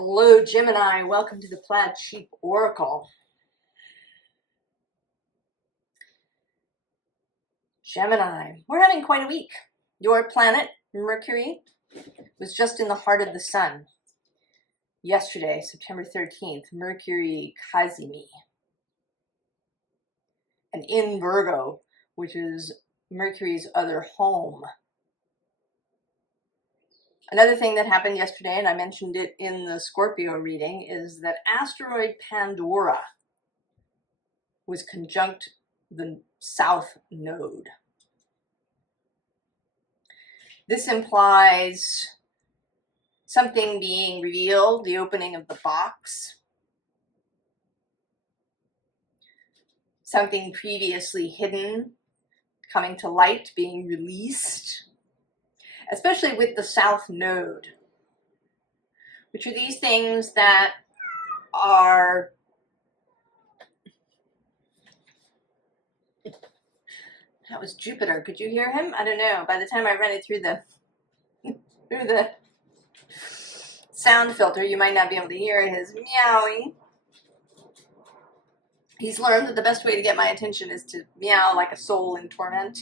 Hello, Gemini. Welcome to the Plaid Sheep Oracle. Gemini, we're having quite a week. Your planet, Mercury, was just in the heart of the sun. Yesterday, September 13th, Mercury Kazimi. And in Virgo, which is Mercury's other home. Another thing that happened yesterday, and I mentioned it in the Scorpio reading, is that asteroid Pandora was conjunct the South Node. This implies something being revealed, the opening of the box, something previously hidden coming to light, being released, especially with the South Node, which are these things that are that was Jupiter. Could you hear him? I don't know. By the time I ran it through the sound filter, you might not be able to hear his meowing. He's learned that the best way to get my attention is to meow like a soul in torment.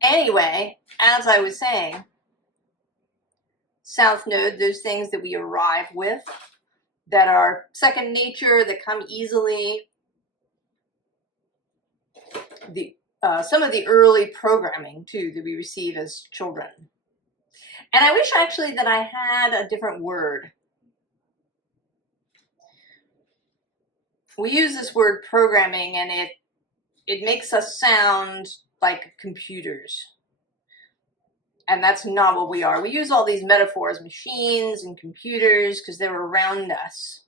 Anyway, as I was saying, South Node, those things that we arrive with that are second nature, that come easily. Some of the early programming, too, that we receive as children. And I wish actually that I had a different word. We use this word programming, and it makes us sound like computers. And that's not what we are. We use all these metaphors, machines and computers, because they're around us.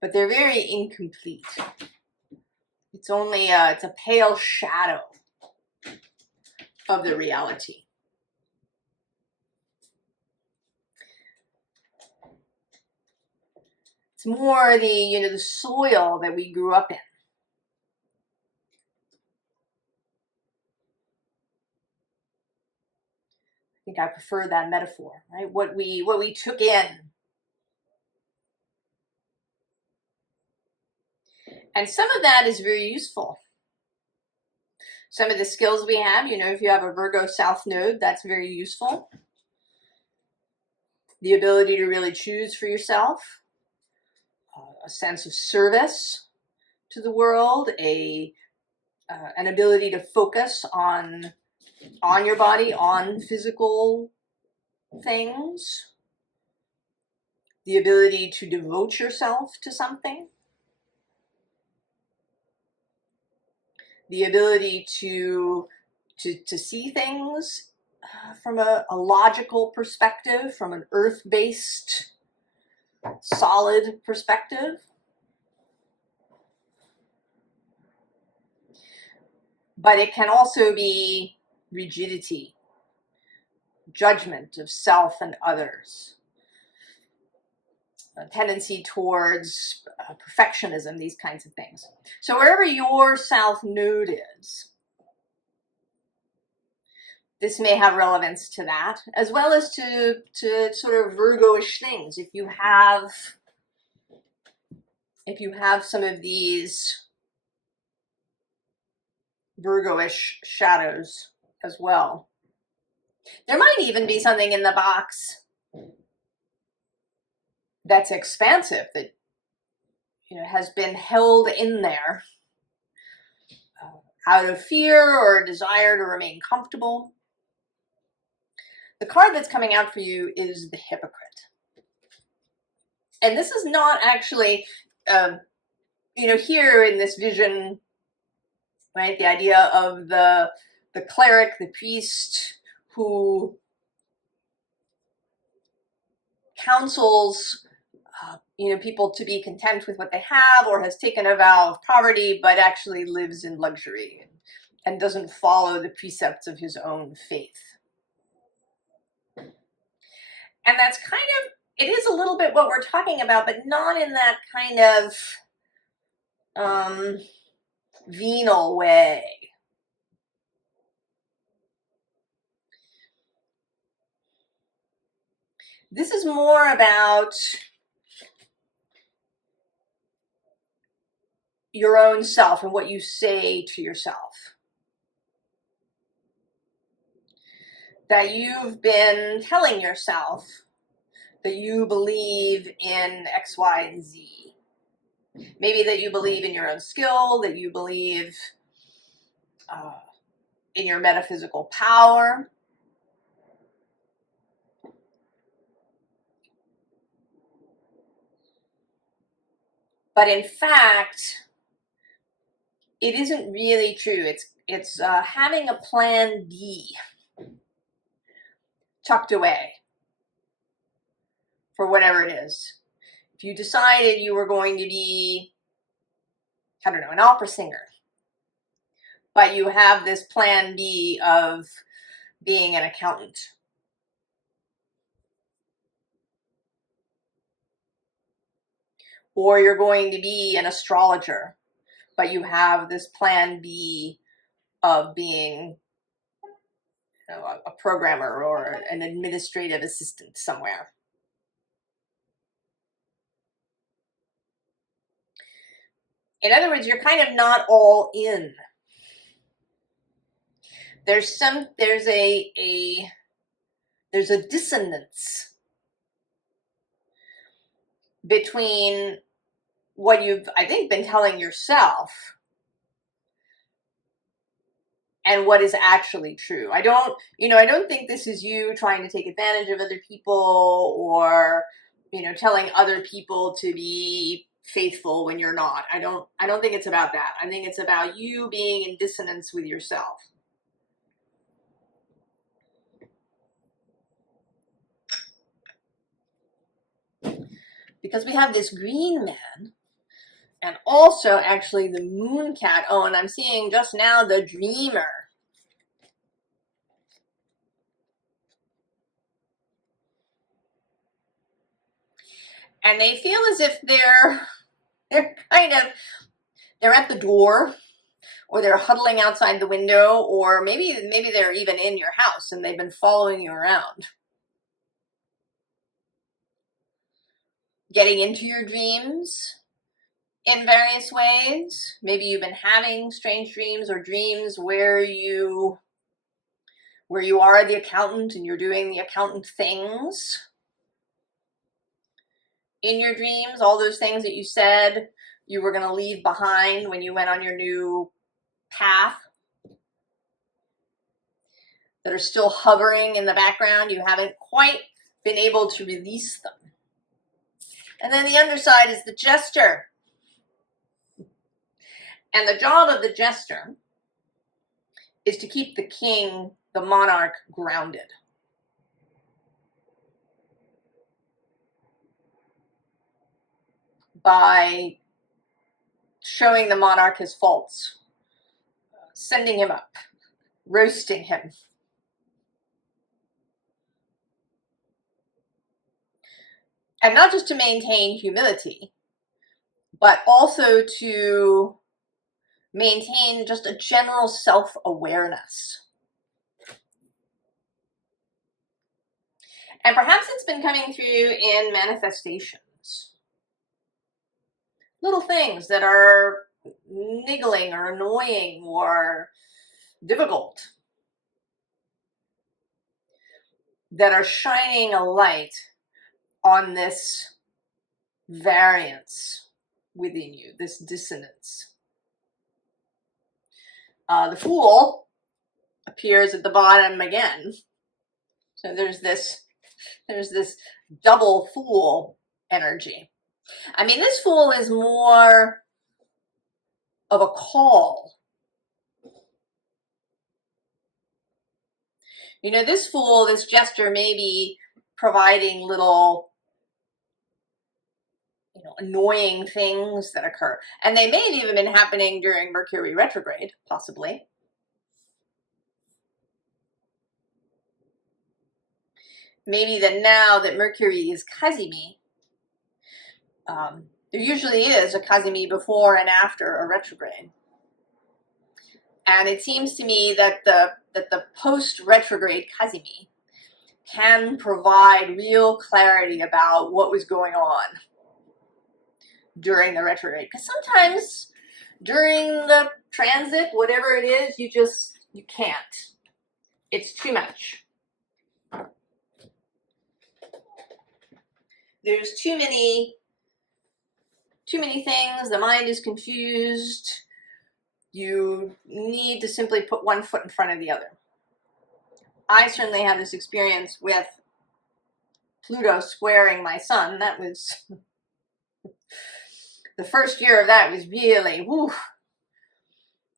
But they're very incomplete. It's only it's a pale shadow of the reality. It's more the soil that we grew up in. I think I prefer that metaphor, right? What we took in. And some of that is very useful. Some of the skills we have, if you have a Virgo South Node, that's very useful. The ability to really choose for yourself, a sense of service to the world, an ability to focus on your body, on physical things, the ability to devote yourself to something. The ability to see things from a logical perspective, from an earth-based, solid perspective. But it can also be rigidity, judgment of self and others, a tendency towards perfectionism, these kinds of things. So wherever your South Node is, this may have relevance to that, as well as to sort of Virgo-ish things. If you have some of these Virgo-ish shadows as well. There might even be something in the box that's expansive, that has been held in there out of fear or a desire to remain comfortable. The card that's coming out for you is the Hypocrite. And this is not actually, here in this vision, right, the idea of the cleric, the priest, who counsels people to be content with what they have, or has taken a vow of poverty, but actually lives in luxury and doesn't follow the precepts of his own faith. And that's it is a little bit what we're talking about, but not in that kind of venal way. This is more about your own self and what you say to yourself. That you've been telling yourself that you believe in X, Y, and Z. Maybe that you believe in your own skill, that you believe in your metaphysical power. But in fact, it isn't really true. It's having a plan B tucked away for whatever it is. If you decided you were going to be, I don't know, an opera singer, but you have this plan B of being an accountant. Or you're going to be an astrologer, but you have this plan B of being, you know, a programmer or an administrative assistant somewhere. In other words, you're kind of not all in. There's a dissonance between what you've, I think, been telling yourself and what is actually true. I don't think this is you trying to take advantage of other people or, telling other people to be faithful when you're not. I don't think it's about that. I think it's about you being in dissonance with yourself. Because we have this green man and also actually the moon cat. Oh, and I'm seeing just now the dreamer. And they feel as if they're at the door, or they're huddling outside the window, or maybe they're even in your house and they've been following you around. Getting into your dreams in various ways. Maybe you've been having strange dreams or dreams where you are the accountant and you're doing the accountant things in your dreams, all those things that you said you were going to leave behind when you went on your new path that are still hovering in the background. You haven't quite been able to release them. And then the underside is the jester. And the job of the jester is to keep the king, the monarch, grounded. By showing the monarch his faults, sending him up, roasting him. And not just to maintain humility, but also to maintain just a general self-awareness. And perhaps it's been coming through in manifestations. Little things that are niggling or annoying or difficult, that are shining a light on this variance within you, this dissonance. The Fool appears at the bottom again. So there's this double Fool energy. I mean, this Fool is more of a call. This Fool, this jester, may be providing little, annoying things that occur. And they may have even been happening during Mercury retrograde, possibly. Maybe that now that Mercury is Kazimi, there usually is a Kazimi before and after a retrograde. And it seems to me that the post-retrograde Kazimi can provide real clarity about what was going on during the retrograde. Because sometimes during the transit, whatever it is, you can't. It's too much. There's too many things. The mind is confused. You need to simply put one foot in front of the other. I certainly had this experience with Pluto squaring my sun. That was the first year of that was really, whew,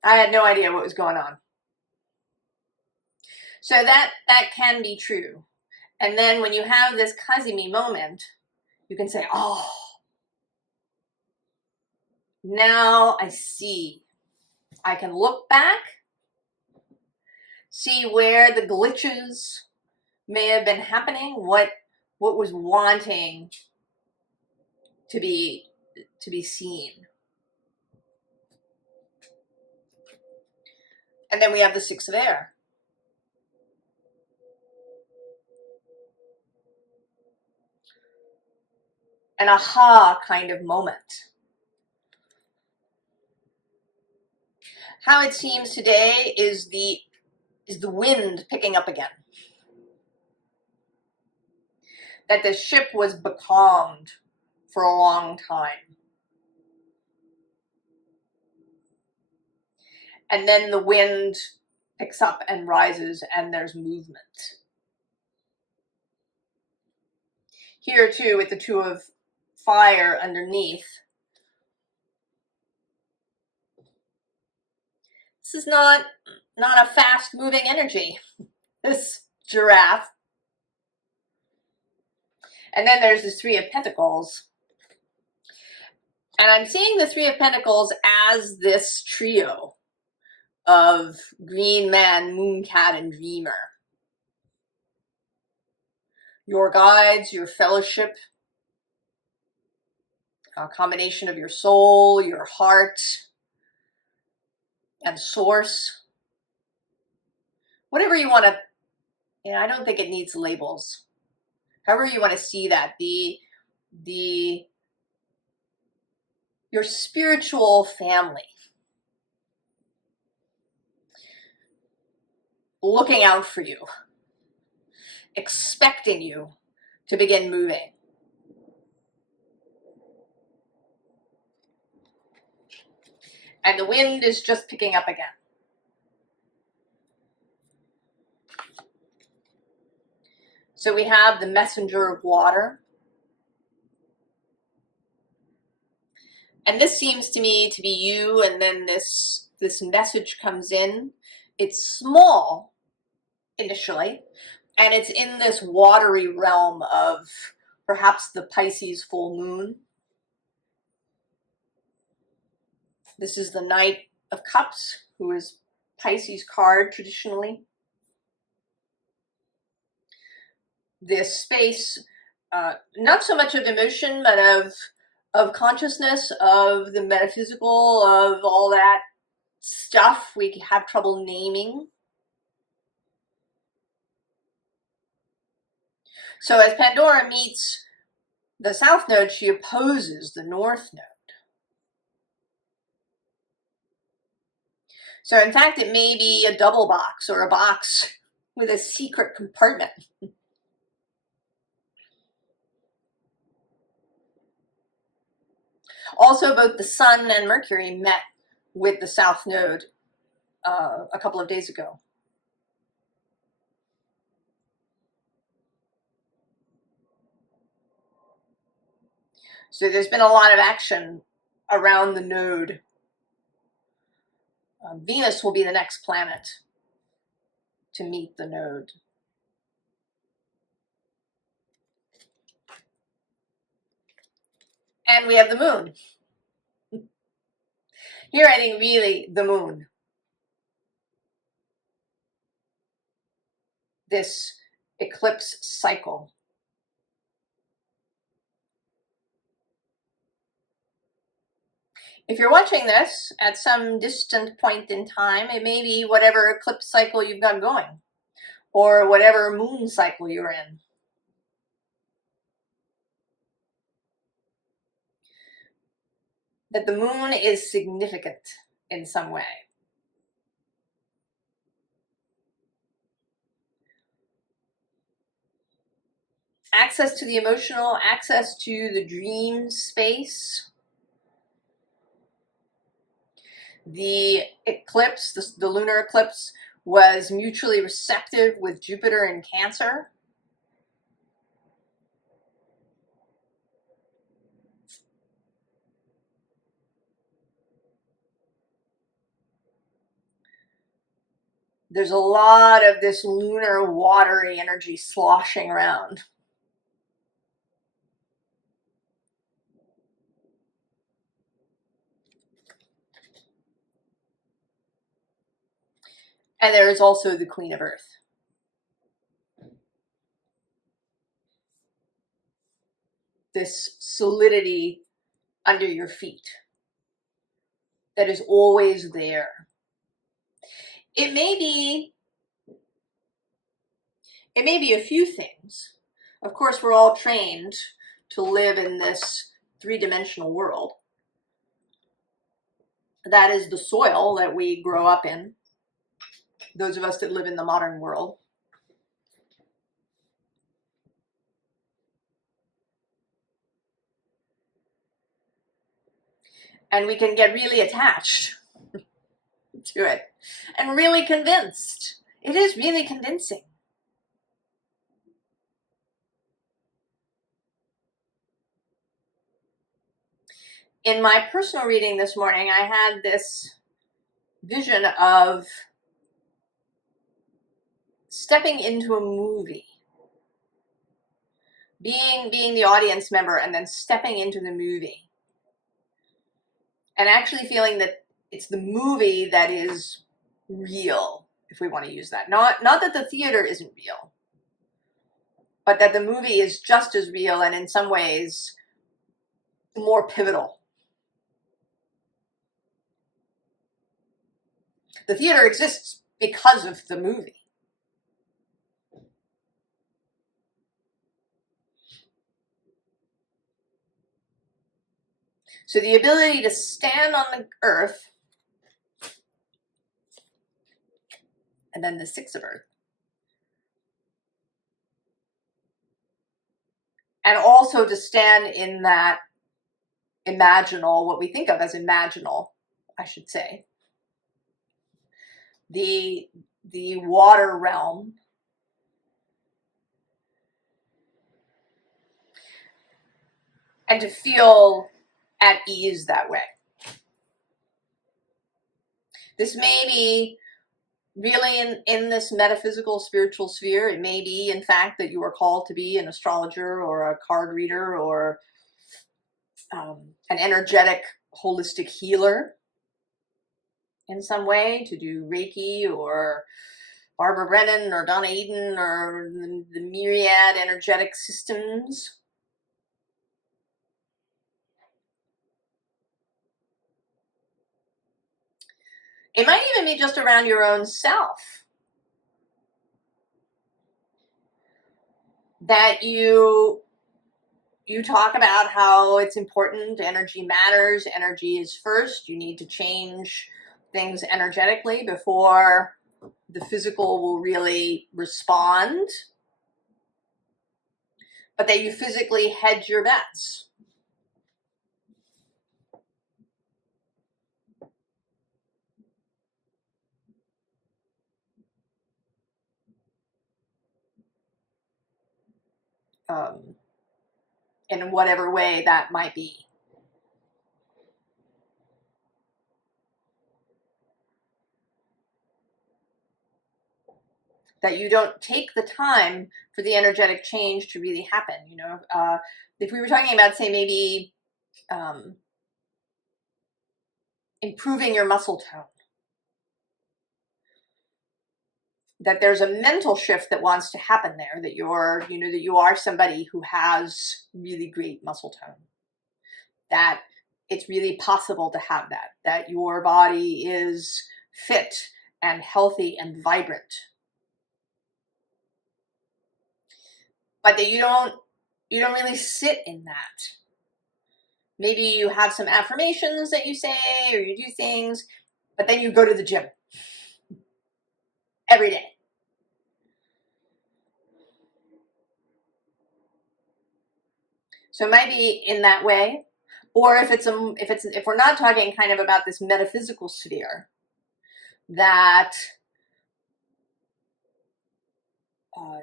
I had no idea what was going on. So that can be true. And then when you have this Kazumi moment, you can say, oh, now I see. I can look back, see where the glitches may have been happening, what was wanting to be seen. And then we have the Six of Air. An aha kind of moment. How it seems today is the wind picking up again. That the ship was becalmed for a long time. And then the wind picks up and rises and there's movement. Here too, with the Two of Fire underneath, this is not a fast moving energy, this giraffe. And then there's the Three of Pentacles. And I'm seeing the Three of Pentacles as this trio of Green Man, Moon Cat, and Dreamer. Your guides, your fellowship, a combination of your soul, your heart, and source. Whatever you want to, I don't think it needs labels. However you want to see that, your spiritual family looking out for you, expecting you to begin moving. And the wind is just picking up again. So we have the messenger of water. And this seems to me to be you, and then this message comes in. It's small initially, and it's in this watery realm of perhaps the Pisces full moon. This is the Knight of Cups, who is Pisces card traditionally. This space, not so much of emotion, but of consciousness, of the metaphysical, of all that stuff we have trouble naming. So as Pandora meets the South Node, she opposes the North Node. So in fact, it may be a double box or a box with a secret compartment. Also, both the Sun and Mercury met with the South Node a couple of days ago. So there's been a lot of action around the node. Venus will be the next planet to meet the node. And we have the moon. Here I think really the moon. This eclipse cycle. If you're watching this at some distant point in time, it may be whatever eclipse cycle you've got going. or whatever moon cycle you're in. That the moon is significant in some way. Access to the emotional, access to the dream space. The eclipse, the lunar eclipse, was mutually receptive with Jupiter in Cancer. There's a lot of this lunar watery energy sloshing around. And there is also the Queen of Earth. This solidity under your feet that is always there. It may be a few things. Of course, we're all trained to live in this three-dimensional world. That is the soil that we grow up in, those of us that live in the modern world. And we can get really attached to it and really convinced. It is really convincing. In my personal reading this morning, I had this vision of stepping into a movie, being the audience member and then stepping into the movie, and actually feeling that it's the movie that is real, if we want to use that. Not that the theater isn't real, but that the movie is just as real and in some ways more pivotal. The theater exists because of the movie. So the ability to stand on the earth, and then the Six of Earth, and also to stand in that imaginal, what we think of as imaginal, I should say, the water realm, and to feel at ease that way. This may be really in this metaphysical spiritual sphere. It may be, in fact, that you are called to be an astrologer or a card reader or an energetic holistic healer in some way, to do Reiki or Barbara Brennan or Donna Eden or the myriad energetic systems. It might even be just around your own self. That you talk about how it's important, energy matters, energy is first, you need to change things energetically before the physical will really respond, but that you physically hedge your bets. In whatever way that might be. That you don't take the time for the energetic change to really happen. You know, if we were talking about, say, maybe improving your muscle tone, that there's a mental shift that wants to happen there, that you're, you know, that you are somebody who has really great muscle tone, that it's really possible to have that your body is fit and healthy and vibrant. but that you don't really sit in that. Maybe you have some affirmations that you say, or you do things, but then you go to the gym every day. So it might be in that way, or if we're not talking kind of about this metaphysical sphere, that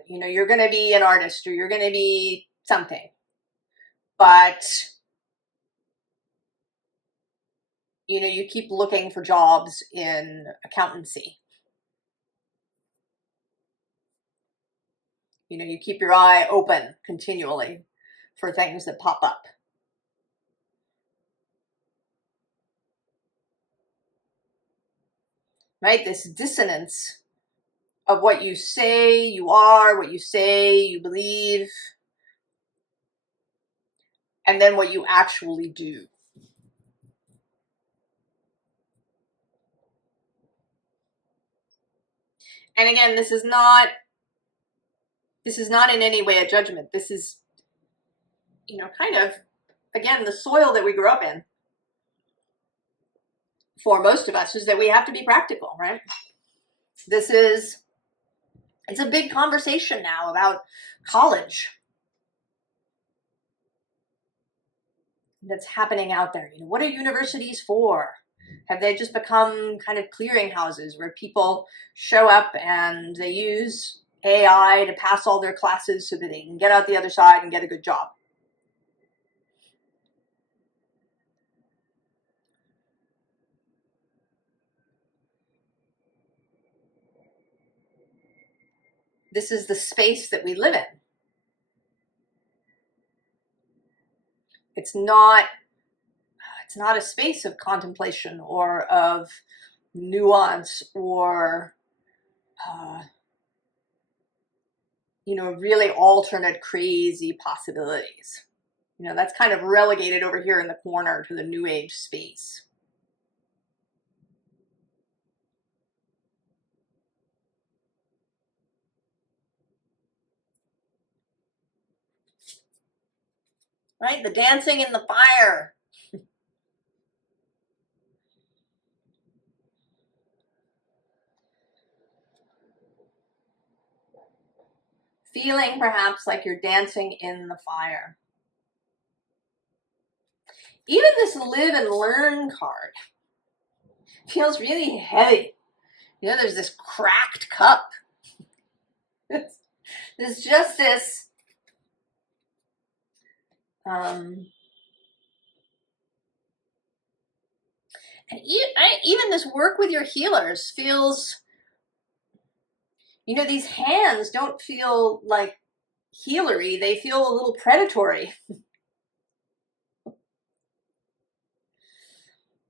you know, you're going to be an artist or you're going to be something, but you know, you keep looking for jobs in accountancy. You know, you keep your eye open continually for things that pop up. Right? This dissonance of what you say you are, what you say you believe, and then what you actually do. And again, this is not in any way a judgment. This is, you know, kind of, again, the soil that we grew up in. For most of us is that we have to be practical, right? It's a big conversation now about college that's happening out there. You know, what are universities for? Have they just become kind of clearinghouses where people show up and they use AI to pass all their classes so that they can get out the other side and get a good job? This is the space that we live in. It's not a space of contemplation or of nuance or you know, really alternate crazy possibilities. You know, that's kind of relegated over here in the corner to the new age space. Right? The dancing in the fire. Feeling perhaps like you're dancing in the fire. Even this live and learn card feels really heavy. You know, there's this cracked cup. There's just this and even this work with your healers feels, you know, these hands don't feel like healery, they feel a little predatory.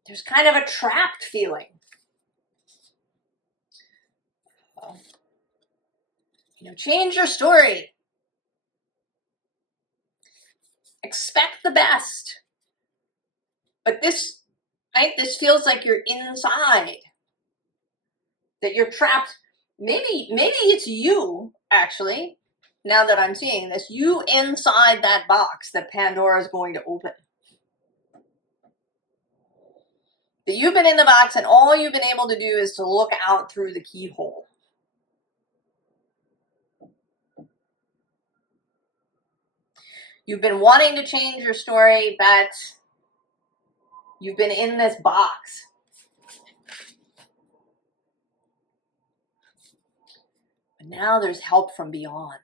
There's kind of a trapped feeling. You know, change your story. Expect the best. But this, right, this feels like you're inside. That you're trapped. Maybe it's you, actually, now that I'm seeing this, you inside that box that Pandora is going to open. That you've been in the box and all you've been able to do is to look out through the keyhole. You've been wanting to change your story, but you've been in this box. But now there's help from beyond.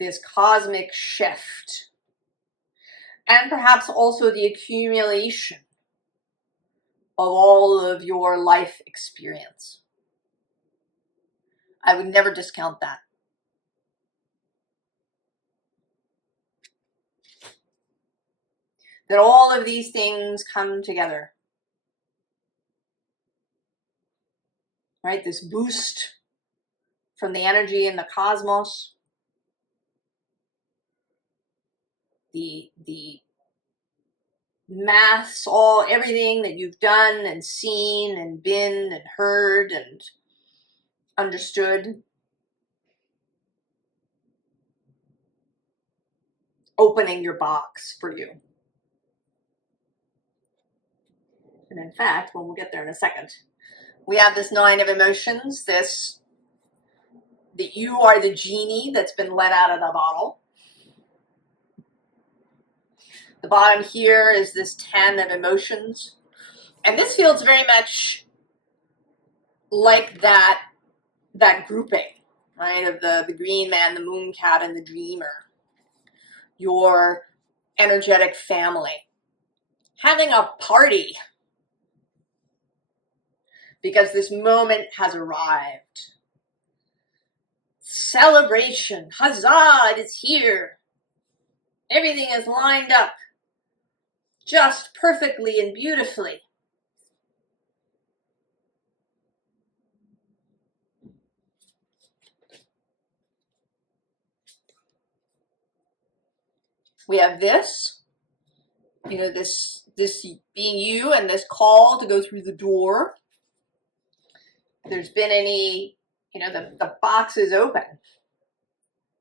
This cosmic shift. And perhaps also the accumulation of all of your life experience. I would never discount that. That all of these things come together. Right? This boost from the energy in the cosmos. The maths, everything that you've done and seen and been and heard and understood. opening your box for you. And in fact, well, we'll get there in a second. We have this 9 of emotions, this, that you are the genie that's been let out of the bottle. The bottom here is this 10 of emotions. And this feels very much like that grouping, right, of the green man, the moon cat, and the dreamer. Your energetic family. Having a party. Because this moment has arrived. Celebration. Huzzah, it is here. Everything is lined up just perfectly and beautifully. We have this, you know, this being you and this call to go through the door. If there's been any, you know, the box is open.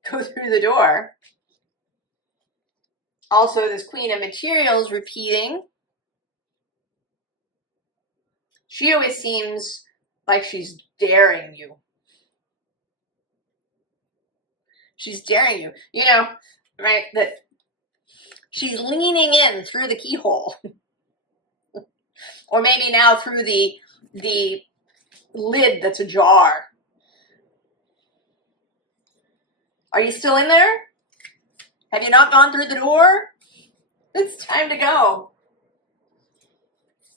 Go through the door. Also, this Queen of Materials repeating. She always seems like she's daring you. She's daring you. You know, right, that she's leaning in through the keyhole. Or maybe now through the lid that's ajar. Are you still in there? Have you not gone through the door? It's time to go.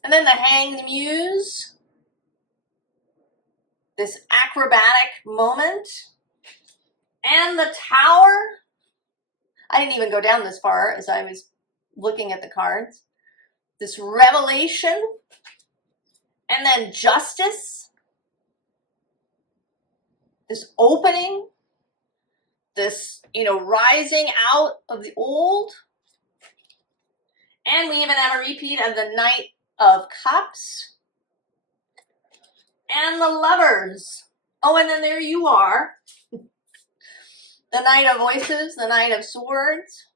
And then the Hanged Muse. This acrobatic moment. And the Tower. I didn't even go down this far as I was looking at the cards. This revelation. And then Justice. This opening. This, you know, rising out of the old. And we even have a repeat of the Knight of Cups. And the Lovers. Oh, and then there you are. The Knight of Voices, the Knight of Swords.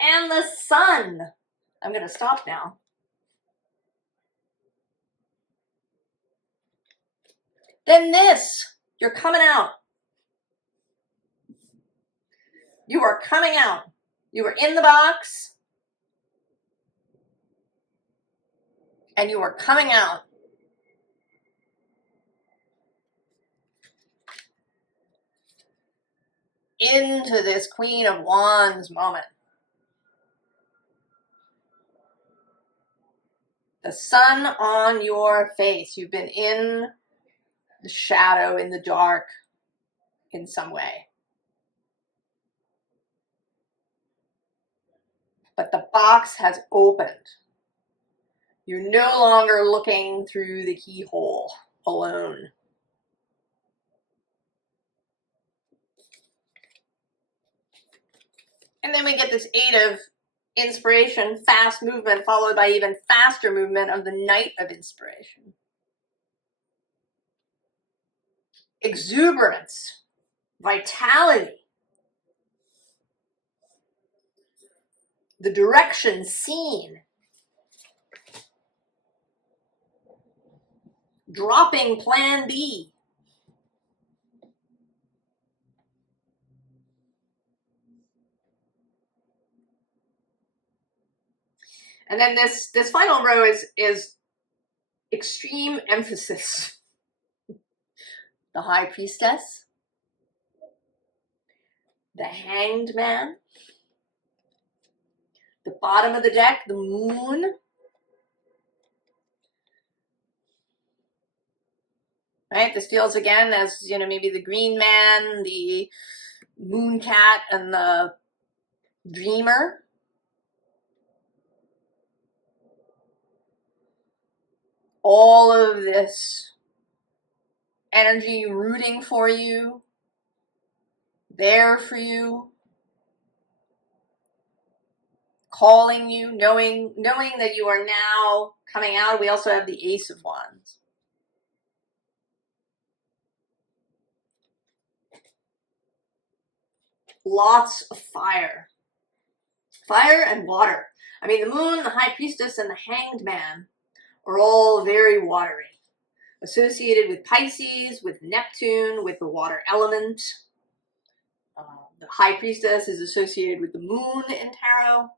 And the Sun. I'm going to stop now. Then this. You're coming out. You are coming out. You are in the box. And you are coming out. Into this Queen of Wands moment. The sun on your face. You've been in the shadow, in the dark, in some way. But the box has opened. You're no longer looking through the keyhole alone. And then we get this 8 of Inspiration, fast movement, followed by even faster movement of the Knight of Inspiration. Exuberance, vitality, the direction seen, dropping plan B. And then this final row is extreme emphasis. The High Priestess, the Hanged Man, the bottom of the deck, the Moon. Right? This feels again as, you know, maybe the Green Man, the Moon Cat, and the Dreamer. All of this energy rooting for you, there for you, calling you, knowing that you are now coming out. We also have the Ace of Wands. lots of fire. Fire and water. I mean, the moon, the high priestess, and the hanged man are all very watery. Associated with Pisces, with Neptune, with the water element. The high priestess is associated with the moon in tarot.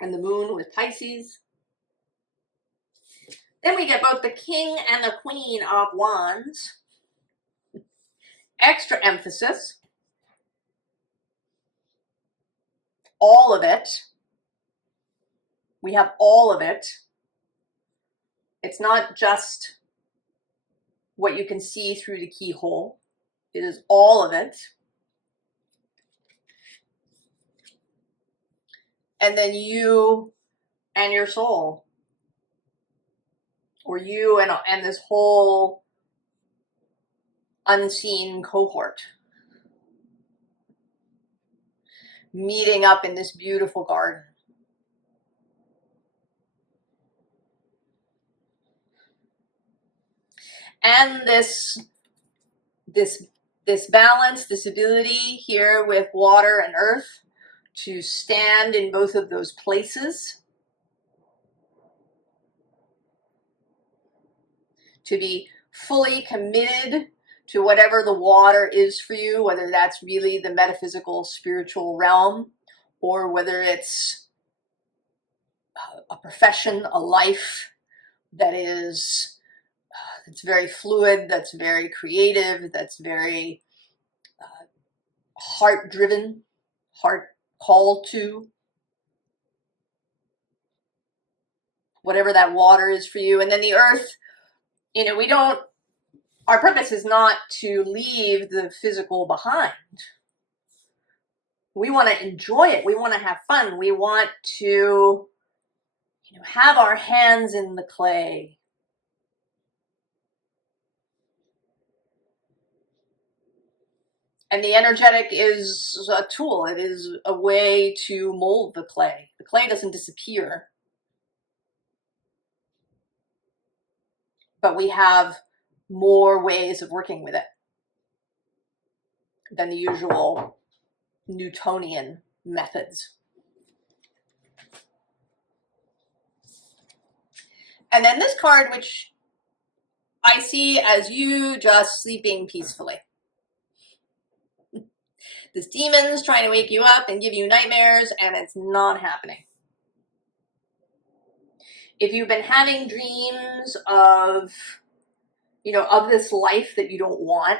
And the moon with Pisces. Then we get both the king and the queen of wands. Extra emphasis. All of it. We have all of it. It's not just what you can see through the keyhole. It is all of it. And then you and your soul. Or you and this whole unseen cohort. Meeting up in this beautiful garden. And this balance, this ability here with water and earth to stand in both of those places. To be fully committed to whatever the water is for you, whether that's really the metaphysical, spiritual realm, or whether it's a profession, a life that is that's very fluid, that's very creative, that's very heart-driven, heart called to. Whatever that water is for you. And then the earth, you know, our purpose is not to leave the physical behind. We want to enjoy it. We want to have fun. We want to, have our hands in the clay. And the energetic is a tool. It is a way to mold the clay. The clay doesn't disappear. But we have more ways of working with it than the usual Newtonian methods. And then this card, which I see as you just sleeping peacefully. This demon's trying to wake you up and give you nightmares, and it's not happening. If you've been having dreams of, of this life that you don't want,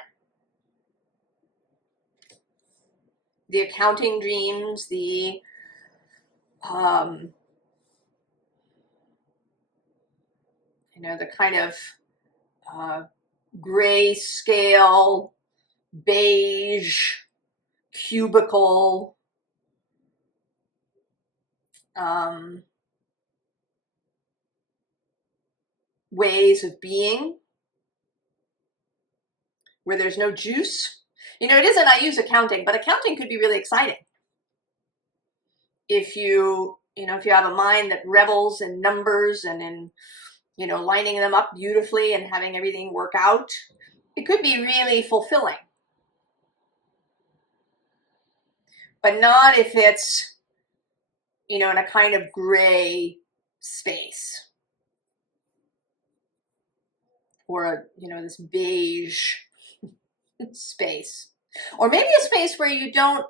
the accounting dreams, the the kind of gray scale, beige, cubicle, ways of being, where there's no juice. It isn't, I use accounting, but accounting could be really exciting. If you have a mind that revels in numbers and in, lining them up beautifully and having everything work out, it could be really fulfilling. But not if it's, in a kind of gray space. Or, this beige space. Or maybe a space where you don't,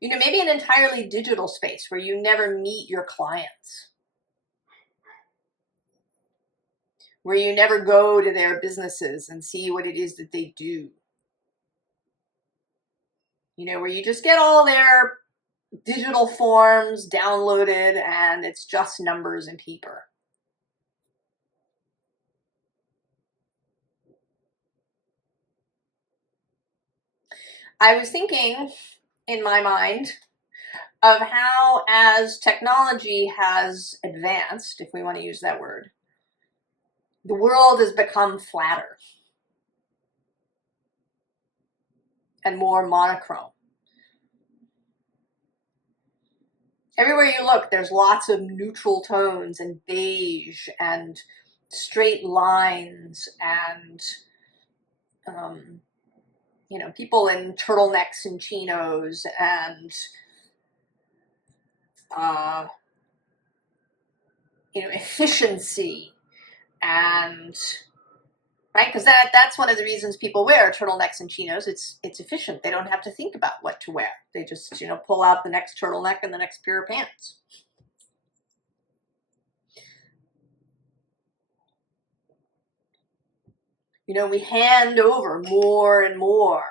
maybe an entirely digital space where you never meet your clients. Where you never go to their businesses and see what it is that they do. Where you just get all their digital forms downloaded and it's just numbers and paper. I was thinking in my mind of how, as technology has advanced, if we want to use that word, the world has become flatter and more monochrome. Everywhere you look, there's lots of neutral tones and beige and straight lines and, you know, people in turtlenecks and chinos and, you know, efficiency and, right? Because that's one of the reasons people wear turtlenecks and chinos. It's efficient. They don't have to think about what to wear. They just, you know, pull out the next turtleneck and the next pair of pants. You know, we hand over more and more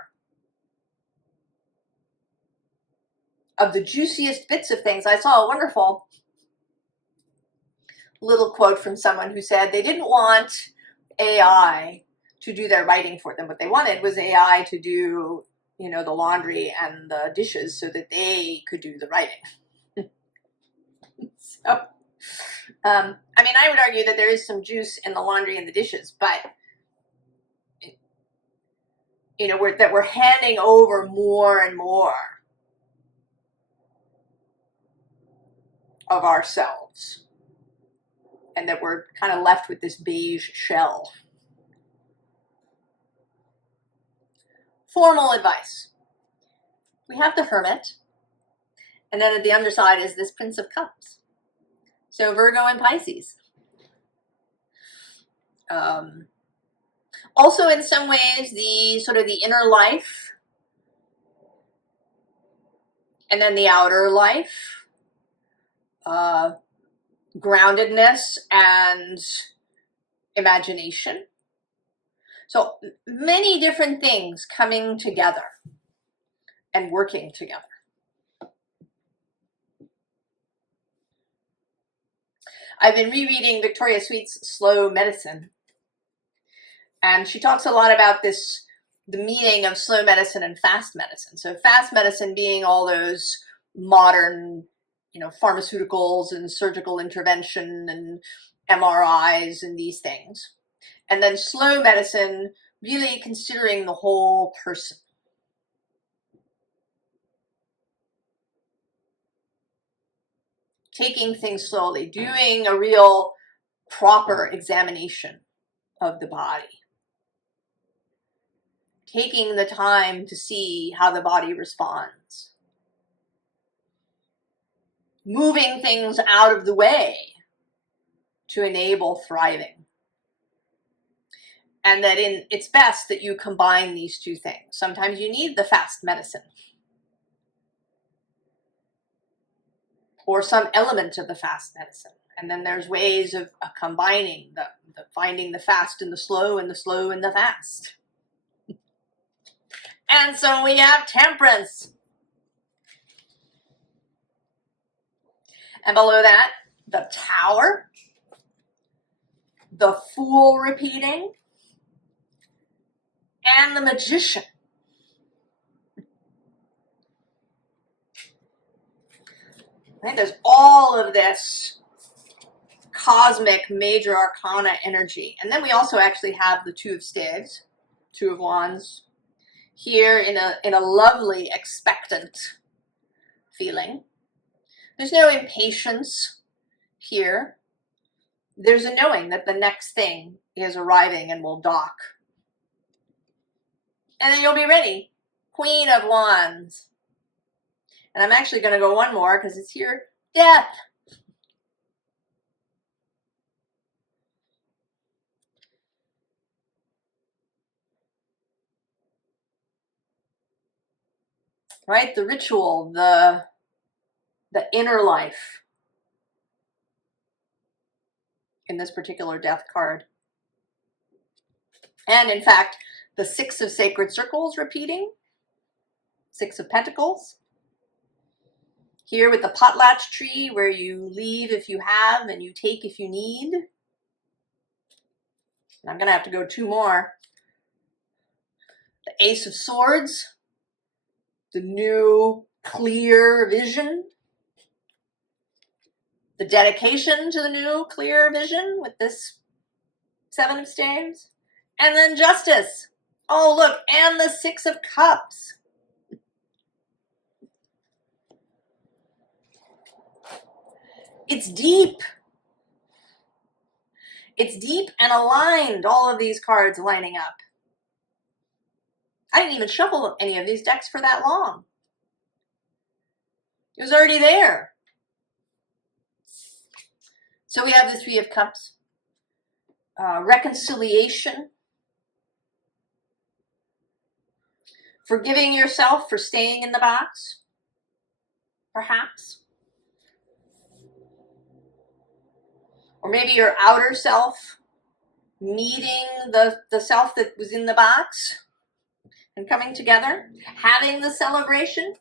of the juiciest bits of things. I saw a wonderful little quote from someone who said they didn't want AI to do their writing for them. What they wanted was AI to do, you know, the laundry and the dishes so that they could do the writing. So, I mean, I would argue that there is some juice in the laundry and the dishes, but, you know, we're handing over more and more of ourselves, and that we're kind of left with this beige shell. Formal advice. We have the Hermit, and then at the underside is this Prince of Cups. So Virgo and Pisces. Also, in some ways, the sort of the inner life, and then the outer life, groundedness and imagination. So many different things coming together and working together. I've been rereading Victoria Sweet's Slow Medicine, and she talks a lot about this, the meaning of slow medicine and fast medicine. So fast medicine being all those modern, you know, pharmaceuticals and surgical intervention and MRIs and these things. And then slow medicine, really considering the whole person. Taking things slowly, doing a real proper examination of the body. Taking the time to see how the body responds. Moving things out of the way to enable thriving. And that it's best that you combine these two things. Sometimes you need the fast medicine, or some element of the fast medicine. And then there's ways of combining the finding the fast and the slow and the fast. And so we have Temperance. And below that, the Tower, the Fool repeating, and the Magician. Right? There's all of this cosmic major arcana energy. And then we also actually have the Two of Staves, Two of Wands, here in a lovely expectant feeling. There's no impatience here. There's a knowing that the next thing is arriving and will dock. And then you'll be ready. Queen of Wands. And I'm actually going to go one more because it's here. Death. Right? The ritual, the inner life in this particular death card. And in fact, the Six of Sacred Circles repeating. Six of Pentacles. Here with the potlatch tree, where you leave if you have and you take if you need. I'm going to have to go two more. The Ace of Swords. The new clear vision. The dedication to the new clear vision with this Seven of Staves. And then Justice. Oh, look, and the Six of Cups. It's deep. It's deep and aligned, all of these cards lining up. I didn't even shuffle any of these decks for that long. It was already there. So we have the Three of Cups. Reconciliation. Forgiving yourself for staying in the box, perhaps. Or maybe your outer self meeting the self that was in the box and coming together, having the celebration.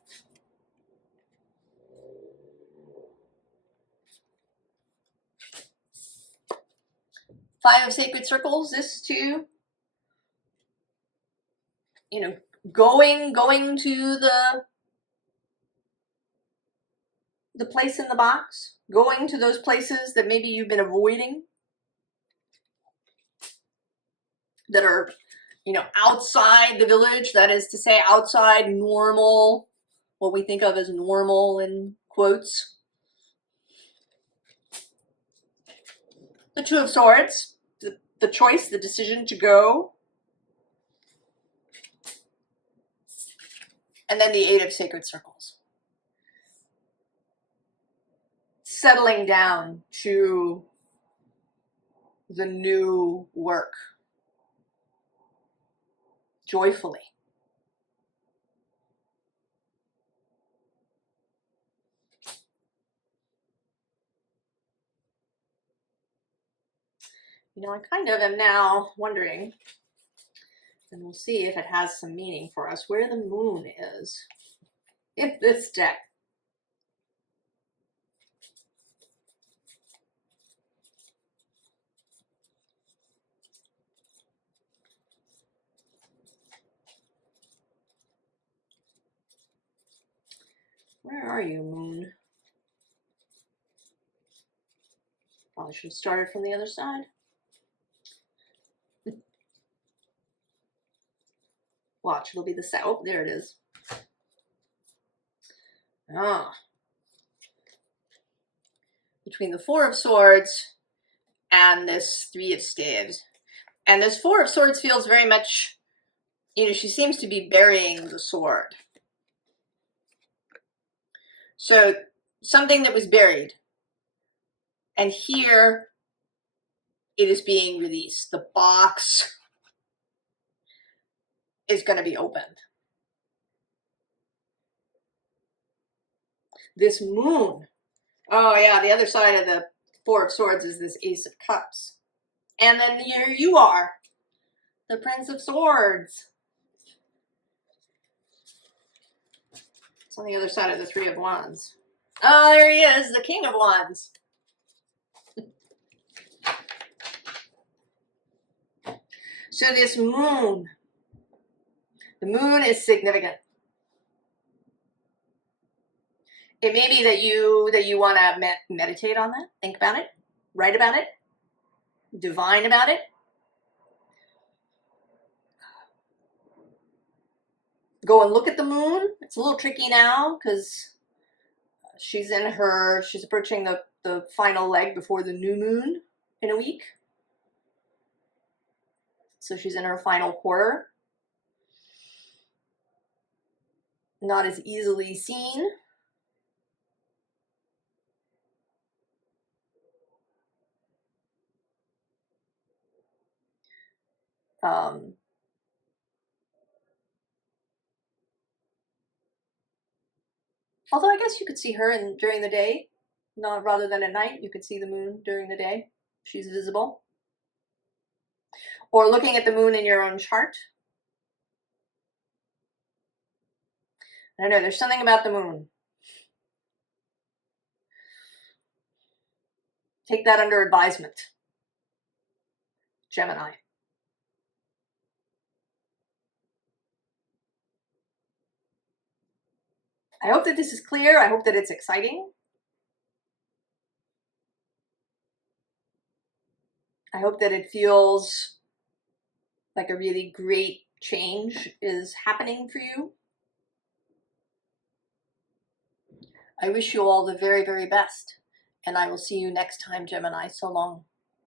Five of Sacred Circles, this too, you know, going to the place in the box, going to those places that maybe you've been avoiding, that are, you know, outside the village, that is to say outside normal, what we think of as normal in quotes. The Two of Swords, the choice, the decision to go. And then the Eight of Sacred Circles. Settling down to the new work. Joyfully. You know, I kind of am now wondering, and we'll see if it has some meaning for us, where the moon is in this deck. Where are you, moon? Probably should have started from the other side. Watch, it'll be the south. Oh, there it is. Ah. Between the Four of Swords and this Three of Staves. And this Four of Swords feels very much, you know, she seems to be burying the sword. So something that was buried. And here it is being released. The box is going to be opened. This moon. Oh yeah, the other side of the Four of Swords is this Ace of Cups. And then here you are, the Prince of Swords. It's on the other side of the Three of Wands. Oh, there he is, the King of Wands. So this moon, the moon is significant. It may be that you want to meditate on that, think about it, write about it, divine about it. Go and look at the moon. It's a little tricky now because she's approaching the final leg before the new moon in a week. So she's in her final quarter. Not as easily seen. Although I guess you could see her during the day, not rather than at night. You could see the moon during the day. She's visible. Or looking at the moon in your own chart. I don't know, there's something about the moon. Take that under advisement, Gemini. I hope that this is clear. I hope that it's exciting. I hope that it feels like a really great change is happening for you. I wish you all the very, very best. And I will see you next time, Gemini. So long.